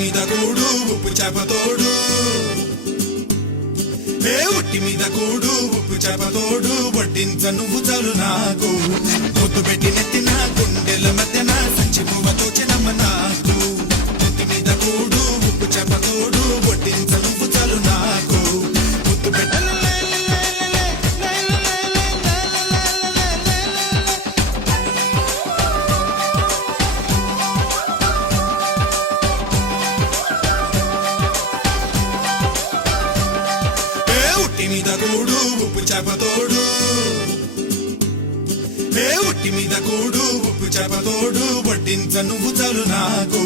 మీద కూడు ఉప్పు చేపతోడు ఉట్టి మీద కూడు ఉప్పు చేపతోడు వడ్డించ నువ్వు చాలు నాకు ముద్దు పెట్టి నెత్తిన గుండెల మధ్యన సంచి పువ్వతో చిన్నమ్మ నాకు ఉట్టి మీద కూడు ఉప్పు చేపతోడు వడ్డించ నువ్వు చాలు నాకు ముద్దు పెట్టి మీద కూడు ఉప్పు చేపతోడు ఉట్టి మీద కూడు ఉప్పు చేపతోడు వడ్డించ నువ్వు చాలు నాకు